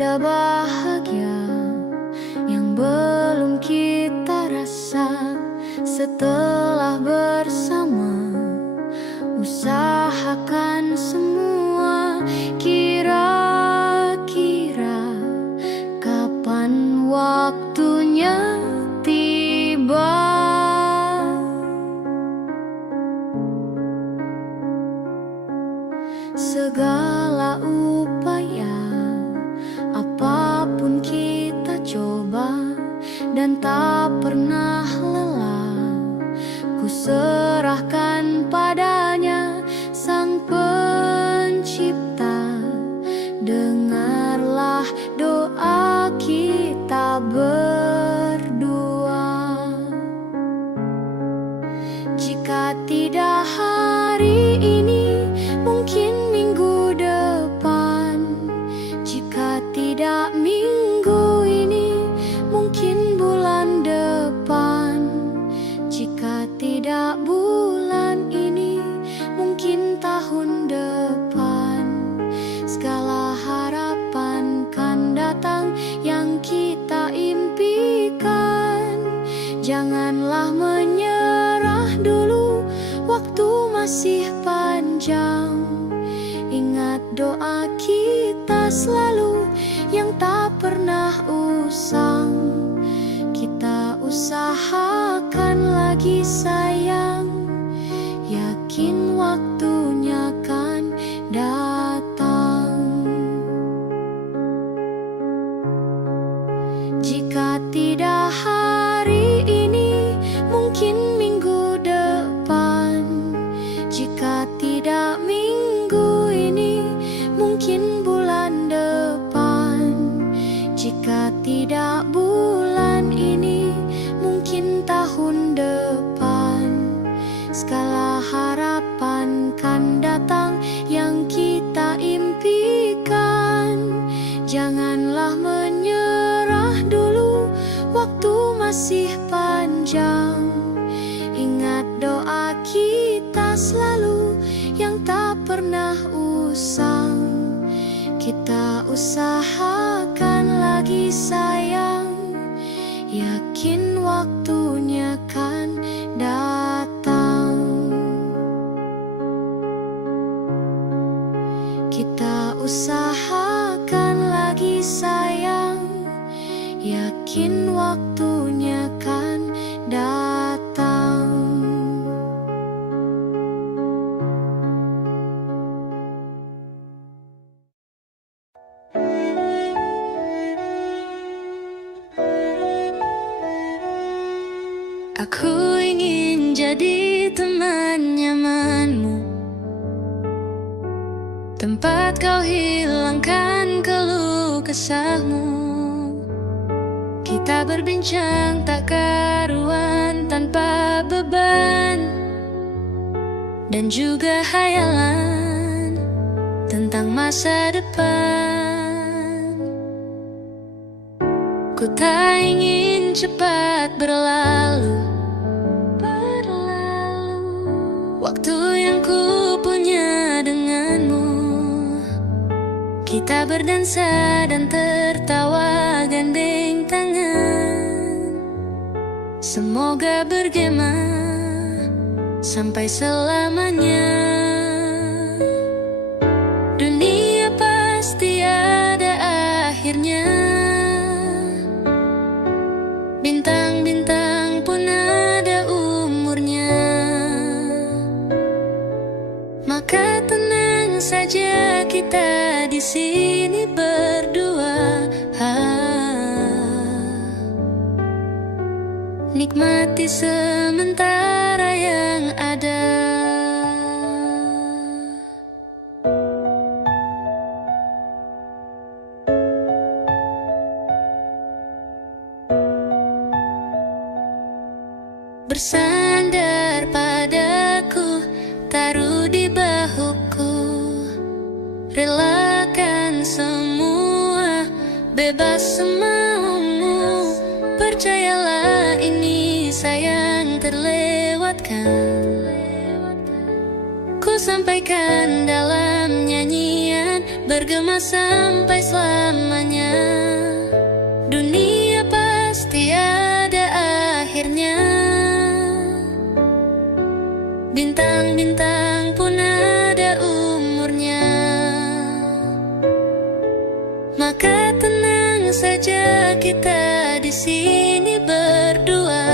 tanda bahagia yang belum kita rasa. Setelah bersama, usahakan semua. Kira-kira kapan waktunya tiba? Segala upaya, apapun kita coba, dan tak pernah lelah. Ku serahkan padanya, Sang Pencipta. Dengarlah doa kita berdua. Jika tidak hari ini, mungkin minggu depan. Jika tidak minggu ini, mungkin bulan depan. Jika tidak bulan ini, mungkin tahun depan. Segala harapan kan datang yang kita impikan. Janganlah menyerah dulu, waktu masih panjang. Ingat doa kita selalu yang tak pernah usang. Kita usahakan lagi sayang, yakin waktunya kan datang. Jika tidak hari ini, mungkin minggu depan. Jika tidak minggu ini, mungkin bulan depan. Jika tidak bulan ini, mungkin tahun depan. Segala harapan kan datang yang kita impikan. Janganlah menyerah dulu, waktu masih panjang. Ingat doa kita selalu yang tak pernah usang. Kita usahakan lagi sayang, yakin waktunya kan datang. Kita usahakan lagi sayang, yakin waktunya kan datang. Aku ingin jadi teman nyamanmu, tempat kau hilangkan keluh kesahmu. Kita berbincang tak karuan tanpa beban, dan juga hayalan tentang masa depan. Ku tak ingin cepat berlalu waktu yang ku punya denganmu. Kita berdansa dan tertawa gandeng tangan. Semoga bergema sampai selamanya. Dunia pasti ada akhirnya. Bintang-bintang pun ada umurnya. Maka tenang saja kita di sini berdua. Nikmati sementara yang ada. Bersandar padaku, taruh di bahuku. Relakan semua, bebas semaumu. Percayalah ini sayang terlewatkan. Ku sampaikan dalam nyanyian, bergema sampai selamanya. Dunia pasti ada akhirnya, bintang-bintang pun ada umurnya. Maka tenang saja kita di sini berdua,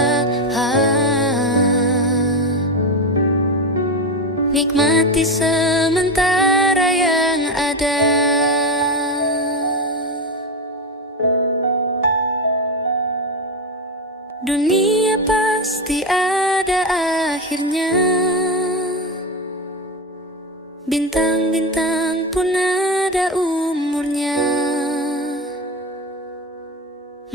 nikmati sementara yang ada. Dunia pasti ada akhirnya, bintang-bintang pun ada umurnya.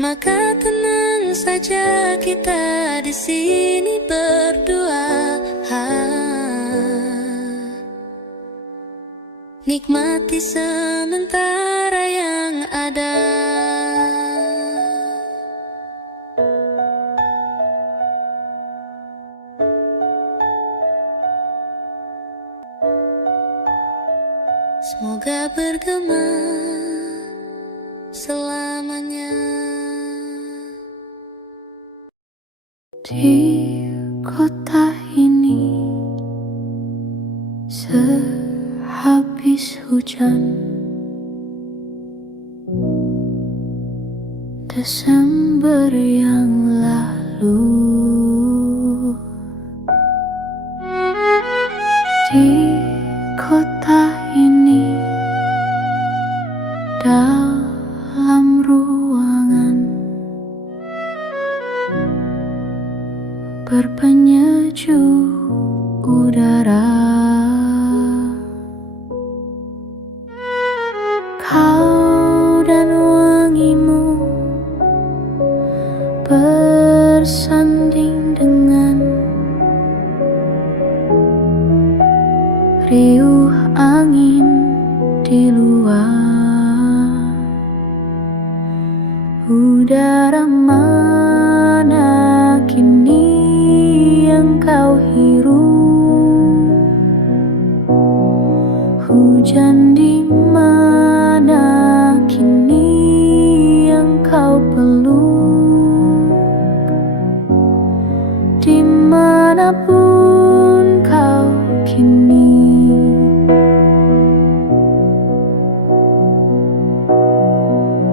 Maka tenang saja kita di sini berdua, nikmati sementara yang ada. Semoga bergema selamanya. Di kota ini sehabis hujan Desember yang lalu, di kota ini dalam ruangan berpenyejuk udara, kau dan wangimu bersanding dengan riuh angin di luar. Udara mana kini yang kau hirup? Hujan di mana kini yang kau peluk? Dimanapun kau kini,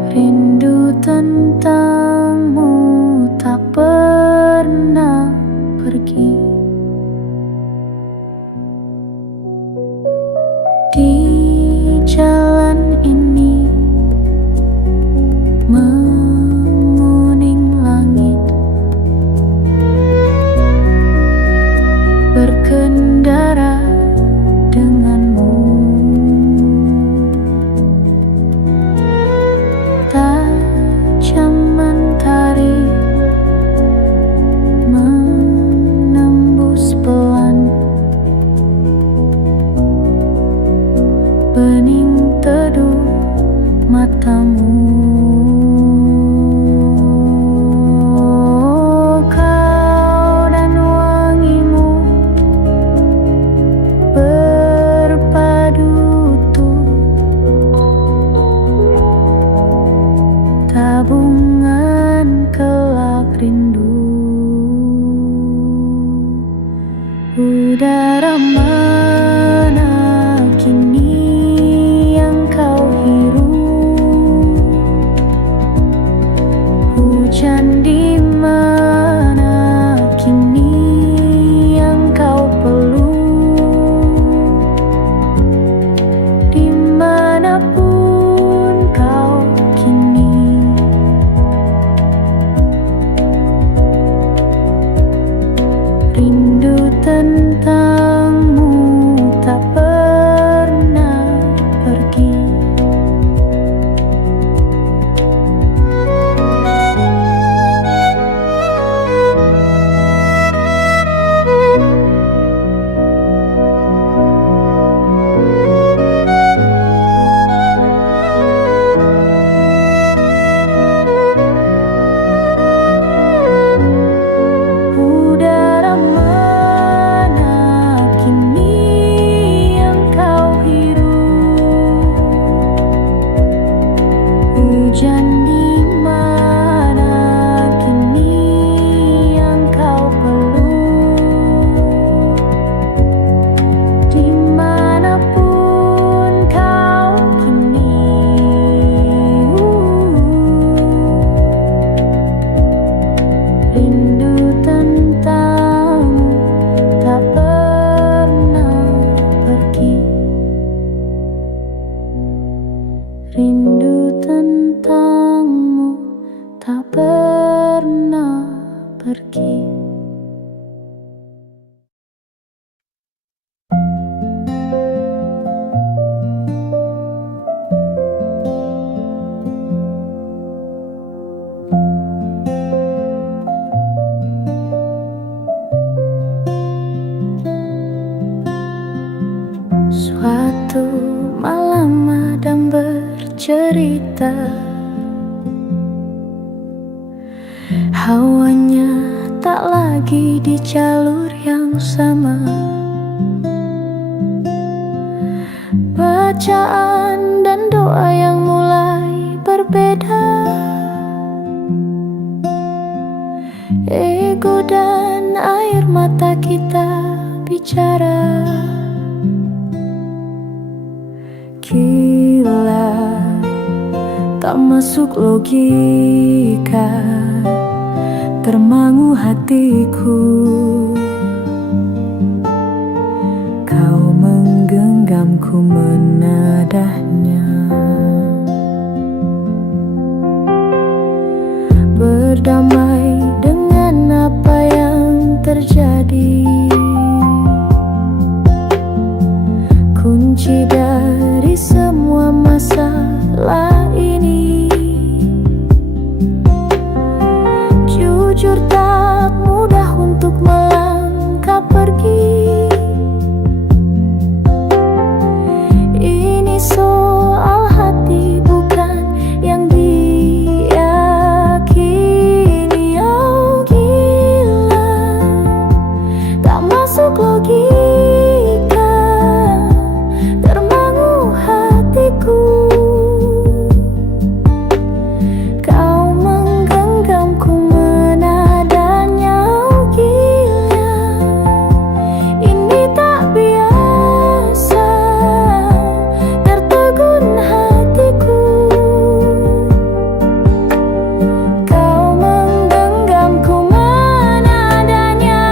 rindu tentangmu tak pernah pergi. Di jalan ini menguning langit, berkendara denganmu. Tajam mentari menembus pelan bening teduh matamu. Kau dan wangimu berpadu utuh, tabungan kelak rindu. Udara mana kini yang kau hirup? Hujan di mana kini yang kau peluk? Dimanapun kau kini, rindu tentangmu tak pernah pergi. Udara mana cerita. Hawanya tak lagi di jalur yang sama. Bacaan dan doa yang mulai berbeda. Ego dan air mata kita bicara. Gila, tak masuk logika, termangu hatiku. Kau menggenggamku menadahnya. Berdamai dengan apa yang terjadi. Kunci dari semua masalah ini. Jujur tak mudah untuk melangkah pergi. Ini soal hati bukan yang diyakini. Oh gila, tak masuk logika, termangu hatiku. Kau menggenggamku menadanya. Oh gila, ini tak biasa, tertegun hatiku. Kau menggenggamku menadanya.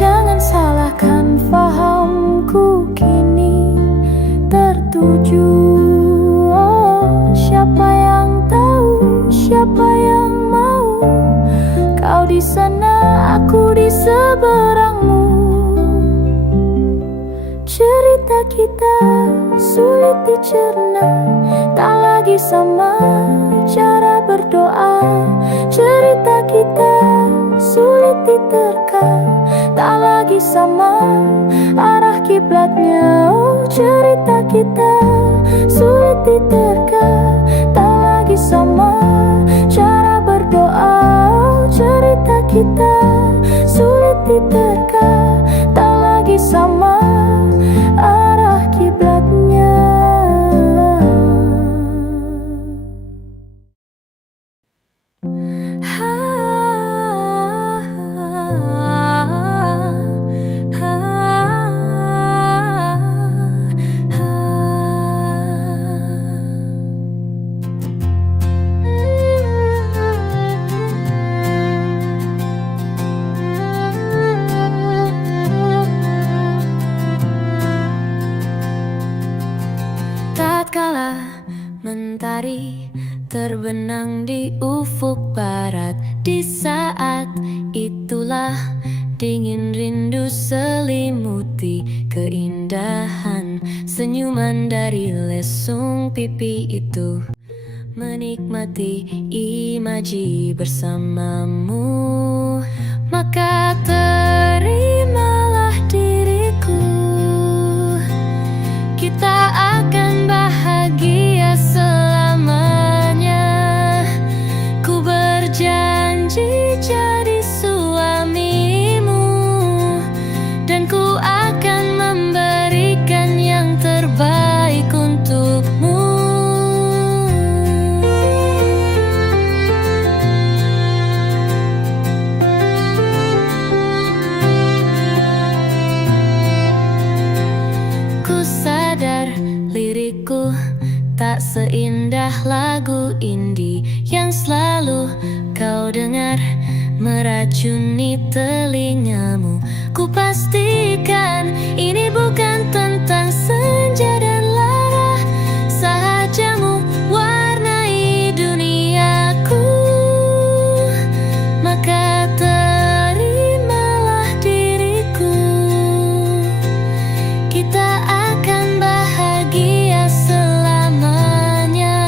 Jangan salahkan fahamku kini tertuju. Oh, siapa yang tahu, siapa yang mau? Kau di sana, aku di seberangmu. Cerita kita sulit dicerna, tak lagi sama cara berdoa. Cerita kita sulit diterka, tak lagi sama arah kiblatnya. Oh, cerita kita sulit diterka, tak lagi sama cara berdoa. Oh, cerita kita sulit diterka, tak lagi sama arah kiblatnya. Tatkala mentari terbenam di ufuk barat, di saat itulah dingin rindu selimuti keindahan senyuman dari lesung pipi itu. Menikmati imaji bersamamu, maka terimalah diriku. Kita akan bahagia selamanya. Ku berjanji jadi suamimu, dan ku akan memberikan yang terbaik untukmu. Ku sadar lirikku tak seindah lagu indie yang selalu kau dengar meracuni telingamu. Ku pastikan ini bukan tentang senja dan lara. Sahajamu warnai duniaku, maka terimalah diriku. Kita akan bahagia selamanya.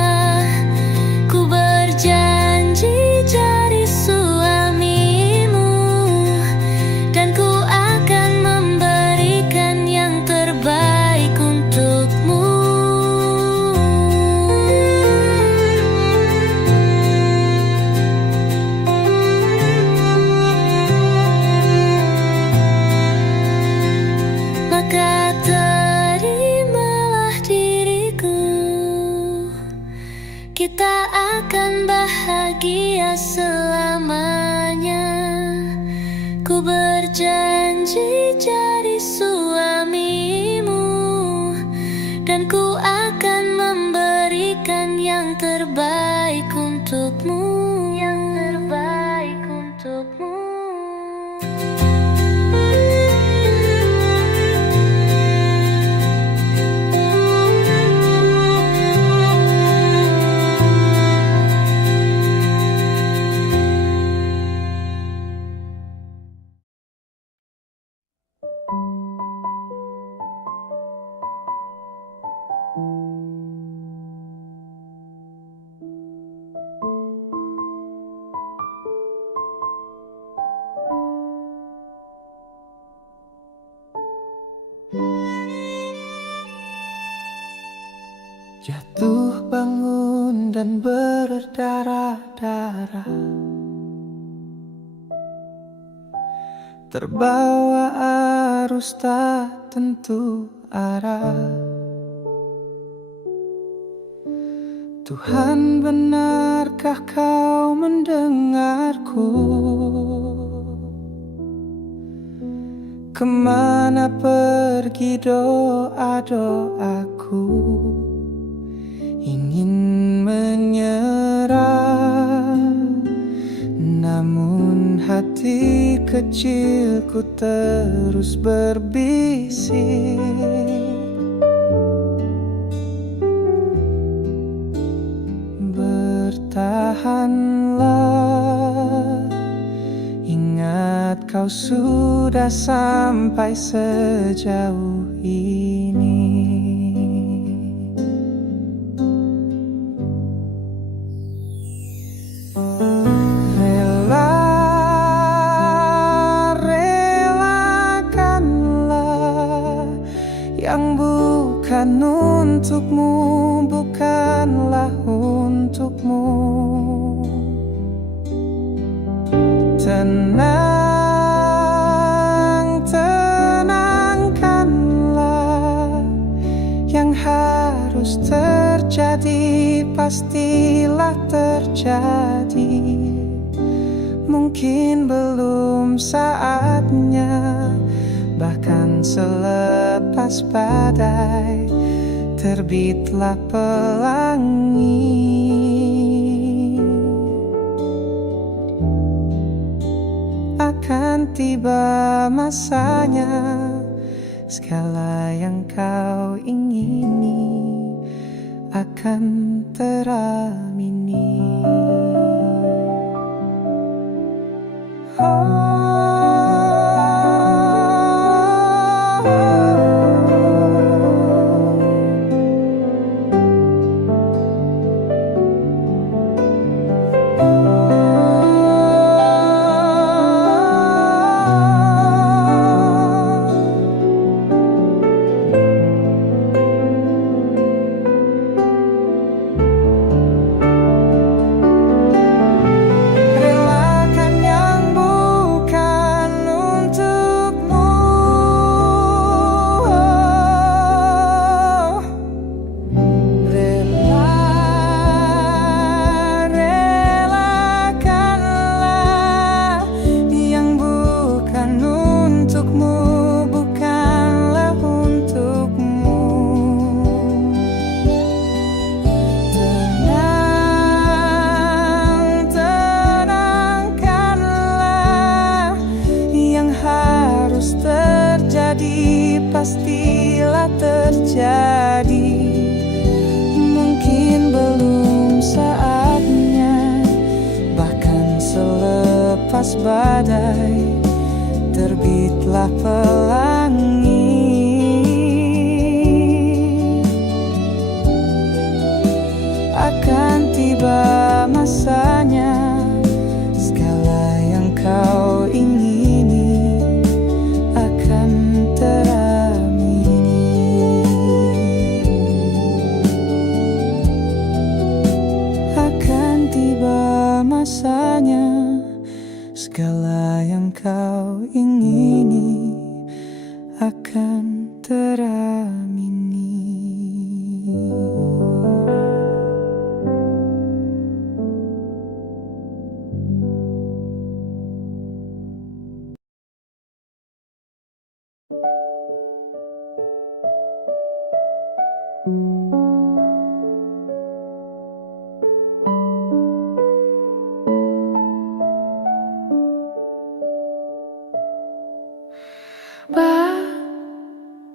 selamanya. Ku berjanji jadi suamimu, dan ku akan memberikan yang terbaik untukmu, yang terbaik untukmu. Jatuh bangun dan berdarah-darah, terbawa arus tak tentu arah. Tuhan, benarkah kau mendengarku? Kemana pergi doa-doaku? Ingin menyerah, namun hati kecilku terus berbisik. Bertahanlah, ingat kau sudah sampai sejauh ini. Yang bukan untukmu, bukanlah untukmu. Tenang, tenangkanlah. Yang harus terjadi pastilah terjadi. Mungkin belum saatnya, bahkan selepas badai terbitlah pelangi. Akan tiba masanya, segala yang kau ingini akan teramini. Pastilah terjadi. Mungkin belum saatnya, bahkan selepas badai terbitlah pelangi. Akan tiba masanya, segala yang kau ingini akan teramini. Akan tiba masanya, segala yang kau ingini akan teramini.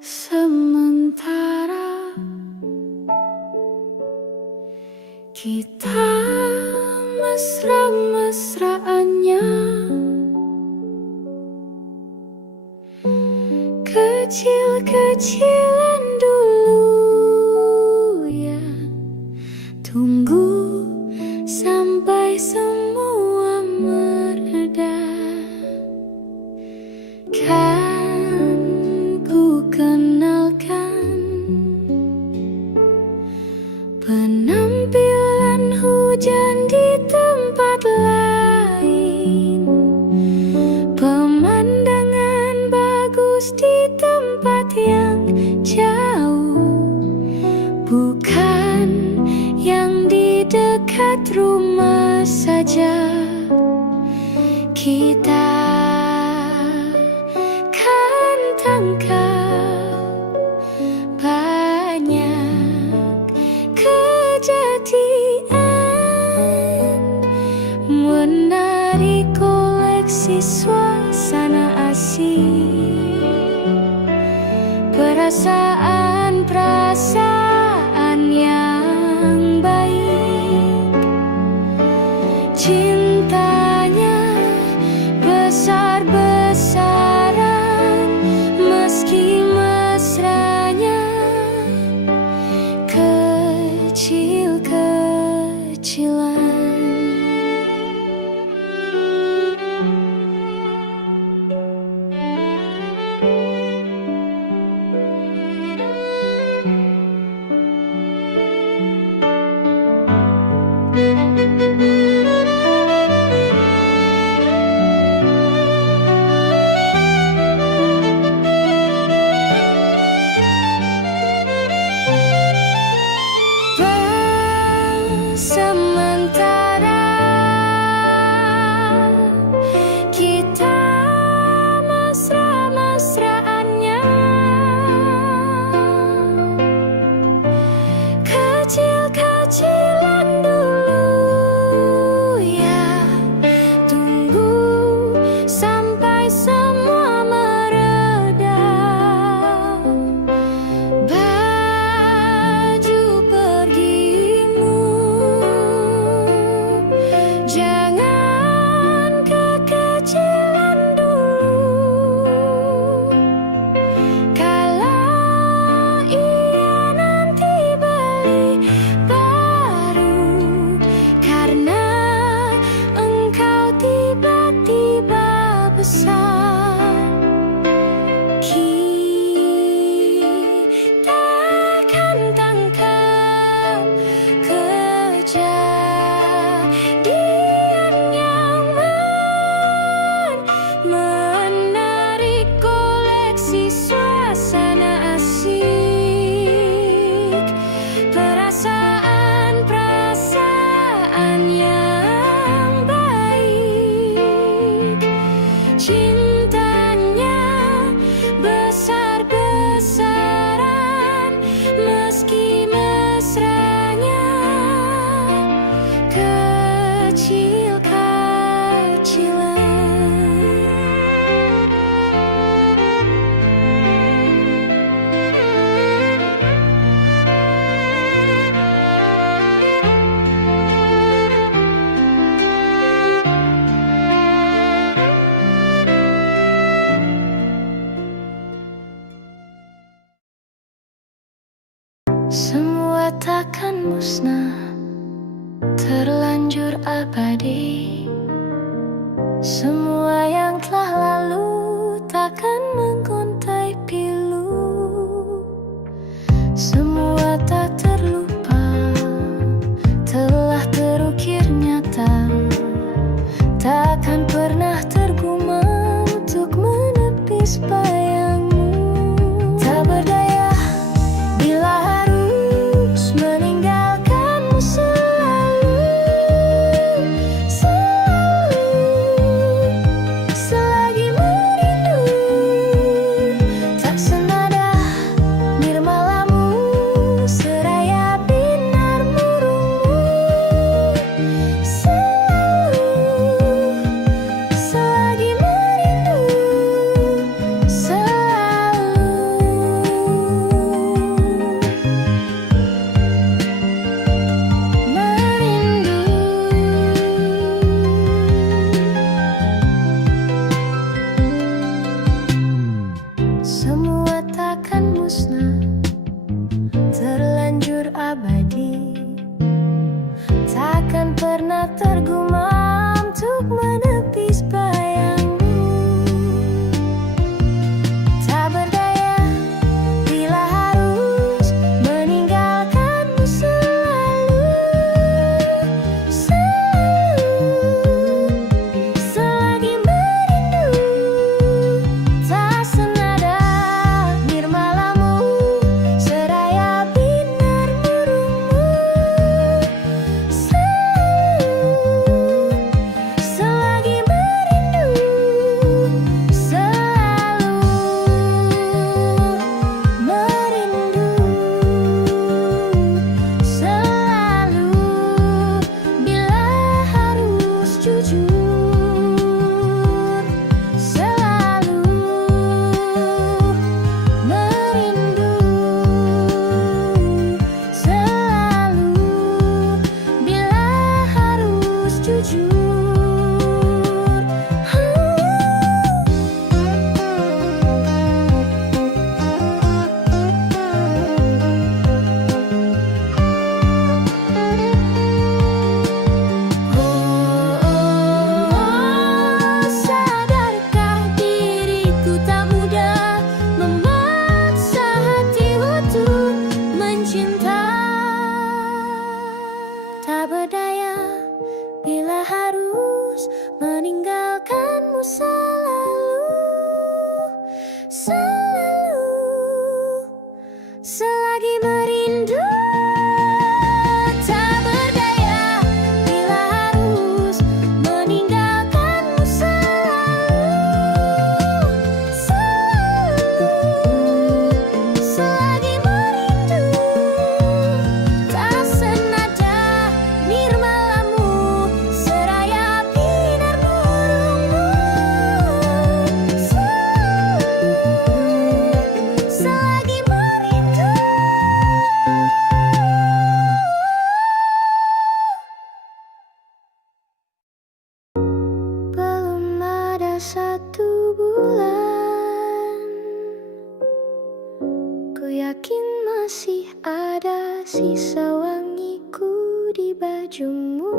Sementara kita mesra-mesraannya, kecil-kecilan dulu ya. Tunggu sampai semua mereda, kan ku kenalkan penampilan hujan di tempat lain, pemandangan bagus di tempat yang jauh, bukan yang di dekat rumah saja. Kita kan tangkap banyak kejadian, menarik koleksi suasana asing, perasaan-perasaan yang baik. Cintanya besar-besaran, meski mesranya kecil-kecilan. Sementara kita mesra-mesraannya, kecil-kecilan dulu ya. Tunggu sampai semua mereda, baju pergimu jangan kekecilan dulu. Kalau ia nanti beli baru, karena engkau tiba-tiba besar, kita akan tangkap kejadian yang menarik koleksi suasana asik, perasaan-perasaan yang baik. Cintanya besar-besaran, meski mesranya kecil-kecilan. Semua takkan musnah, terlanjur abadi. Semua yang telah lalu takkan menggontai pilu. Semua tak terlupa, telah terukir nyata, takkan pernah tergumam untuk menepis bayangmu. Tak berdaya bila harus meninggalkanmu selalu, selalu, Ku yakin masih ada sisa wangiku di bajumu.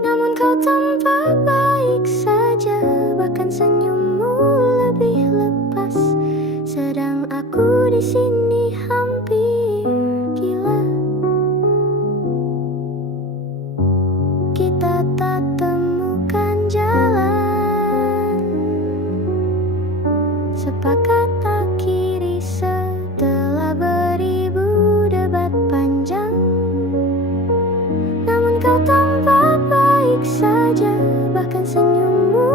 Namun kau tampak baik saja, bahkan senyummu lebih lepas. Sedang aku di sini hampir gila. Kita tak temukan jalan, sepakat akhiri setelah beribu debat panjang. Namun kau tampak baik saja, bahkan senyummu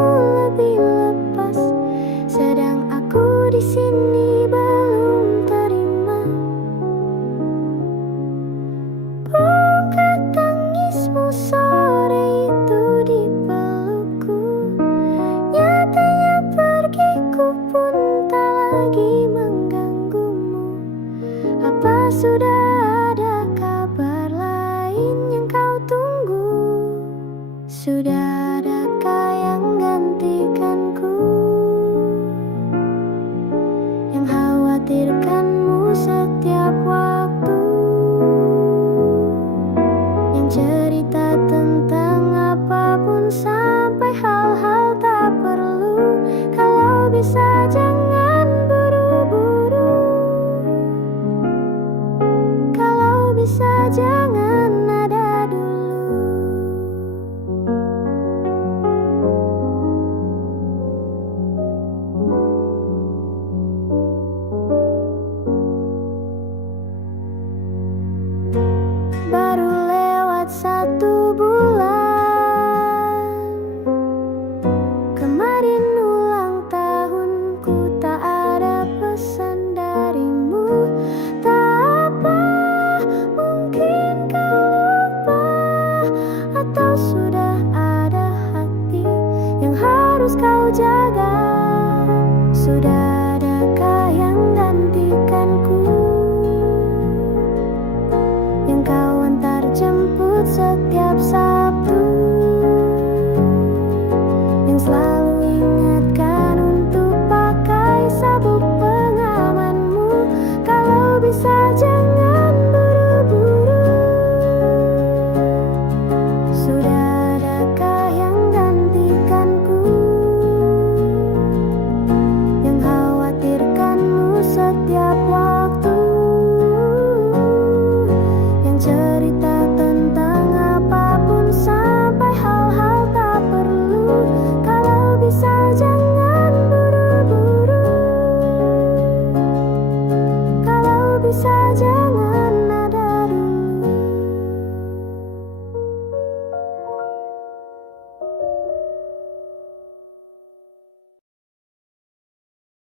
lebih lepas. Sedang aku di sini belum terima. Bukan tangismu sore itu di pelukku, nyatanya pergiku pun tak lagi mengganggumu. Apa sudah ada kabar lain yang kau tunggu? Sudah adakah yang gantikanku, yang khawatirkan